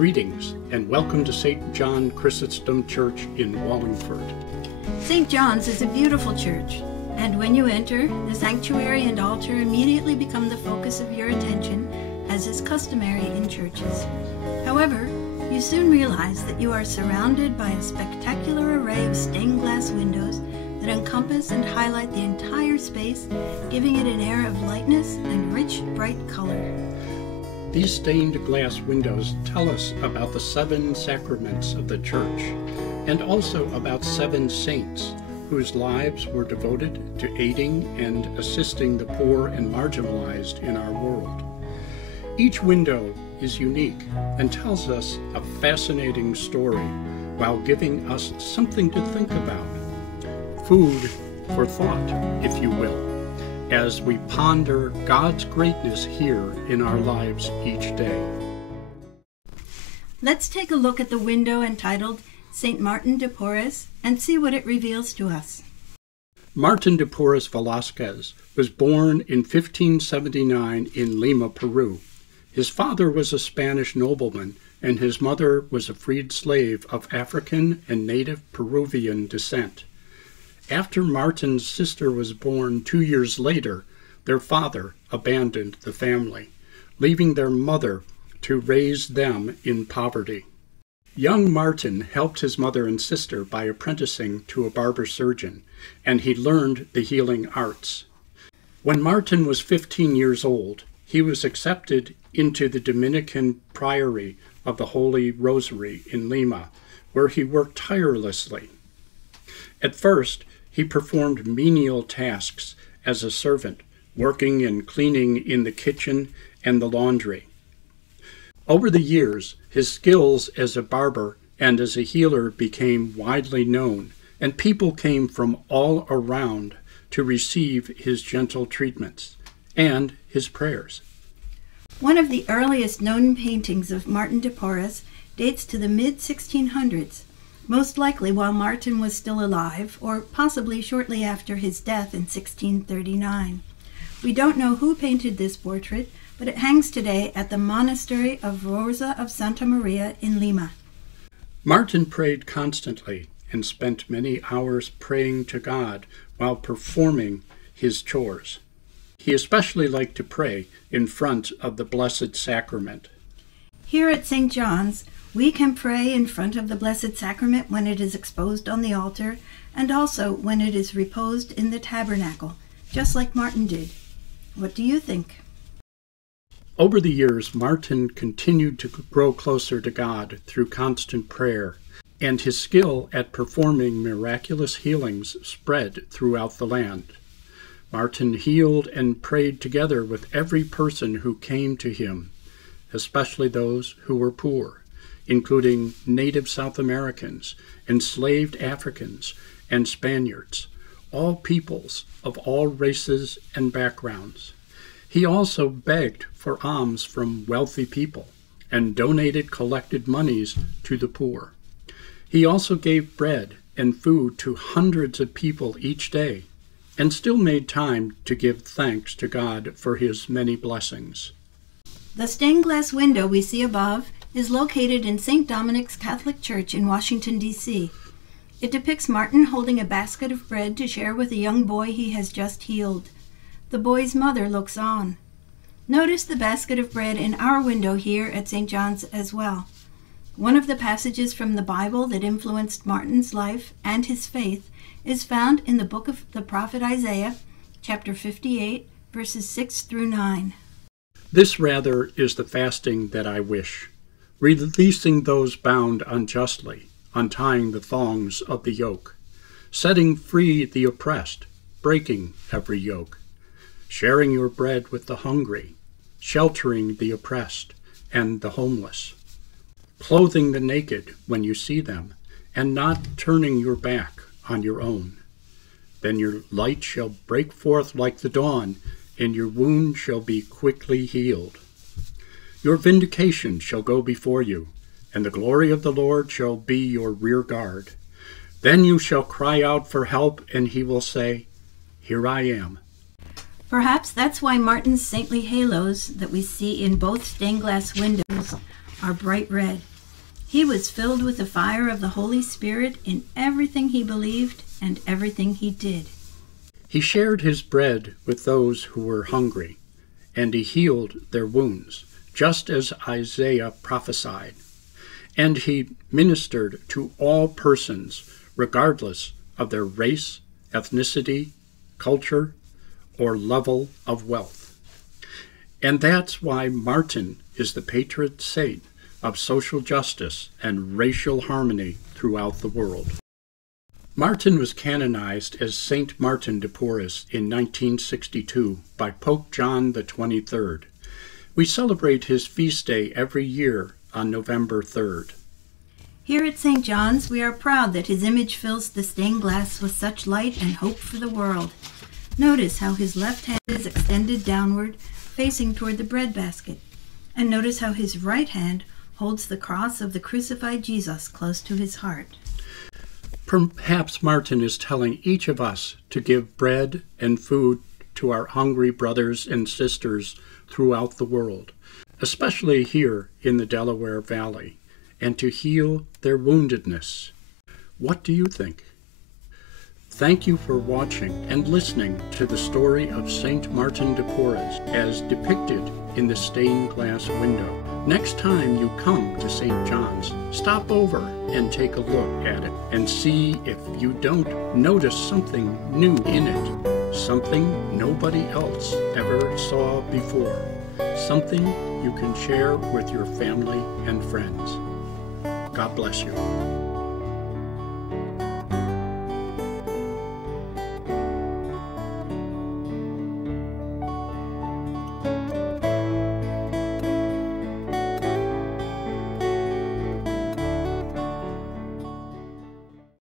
Greetings and welcome to St. John Chrysostom Church in Wallingford. St. John's is a beautiful church, and when you enter, the sanctuary and altar immediately become the focus of your attention, as is customary in churches. However, you soon realize that you are surrounded by a spectacular array of stained glass windows that encompass and highlight the entire space, giving it an air of lightness and rich, bright color. These stained glass windows tell us about the 7 sacraments of the Church, and also about 7 saints whose lives were devoted to aiding and assisting the poor and marginalized in our world. Each window is unique and tells us a fascinating story while giving us something to think about. Food for thought, if you will, as we ponder God's greatness here in our lives each day. Let's take a look at the window entitled St. Martin de Porres and see what it reveals to us. Martin de Porres Velázquez was born in 1579 in Lima, Peru. His father was a Spanish nobleman, and his mother was a freed slave of African and native Peruvian descent. After Martin's sister was born 2 years later, their father abandoned the family, leaving their mother to raise them in poverty. Young Martin helped his mother and sister by apprenticing to a barber surgeon, and he learned the healing arts. When Martin was 15 years old, he was accepted into the Dominican Priory of the Holy Rosary in Lima, where he worked tirelessly. At first, he performed menial tasks as a servant, working and cleaning in the kitchen and the laundry. Over the years, his skills as a barber and as a healer became widely known, and people came from all around to receive his gentle treatments and his prayers. One of the earliest known paintings of Martin de Porres dates to the mid-1600s, most likely while Martin was still alive, or possibly shortly after his death in 1639. We don't know who painted this portrait, but it hangs today at the Monastery of Rosa of Santa Maria in Lima. Martin prayed constantly and spent many hours praying to God while performing his chores. He especially liked to pray in front of the Blessed Sacrament. Here at St. John's, we can pray in front of the Blessed Sacrament when it is exposed on the altar, and also when it is reposed in the tabernacle, just like Martin did. What do you think? Over the years, Martin continued to grow closer to God through constant prayer, and his skill at performing miraculous healings spread throughout the land. Martin healed and prayed together with every person who came to him, especially those who were poor, including native South Americans, enslaved Africans, and Spaniards, all peoples of all races and backgrounds. He also begged for alms from wealthy people and donated collected monies to the poor. He also gave bread and food to hundreds of people each day, and still made time to give thanks to God for his many blessings. The stained glass window we see above is located in St. Dominic's Catholic Church in Washington, D.C. It depicts Martin holding a basket of bread to share with a young boy he has just healed. The boy's mother looks on. Notice the basket of bread in our window here at St. John's as well. One of the passages from the Bible that influenced Martin's life and his faith is found in the book of the prophet Isaiah, chapter 58, verses 6 through 9. This rather is the fasting that I wish, releasing those bound unjustly, untying the thongs of the yoke, setting free the oppressed, breaking every yoke, sharing your bread with the hungry, sheltering the oppressed and the homeless, clothing the naked when you see them, and not turning your back on your own. Then your light shall break forth like the dawn, and your wound shall be quickly healed. Your vindication shall go before you, and the glory of the Lord shall be your rear guard. Then you shall cry out for help, and he will say, Here I am. Perhaps that's why Martin's saintly halos that we see in both stained glass windows are bright red. He was filled with the fire of the Holy Spirit in everything he believed and everything he did. He shared his bread with those who were hungry, and he healed their wounds, just as Isaiah prophesied. And he ministered to all persons, regardless of their race, ethnicity, culture, or level of wealth. And that's why Martin is the patron saint of social justice and racial harmony throughout the world. Martin was canonized as Saint Martin de Porres in 1962 by Pope John XXIII. We celebrate his feast day every year on November 3rd. Here at St. John's, we are proud that his image fills the stained glass with such light and hope for the world. Notice how his left hand is extended downward, facing toward the breadbasket. And notice how his right hand holds the cross of the crucified Jesus close to his heart. Perhaps Martin is telling each of us to give bread and food to our hungry brothers and sisters throughout the world, especially here in the Delaware Valley, and to heal their woundedness. What do you think? Thank you for watching and listening to the story of Saint Martin de Porres as depicted in the stained glass window. Next time you come to St. John's, stop over and take a look at it and see if you don't notice something new in it, something nobody else ever saw before, something you can share with your family and friends. God bless you.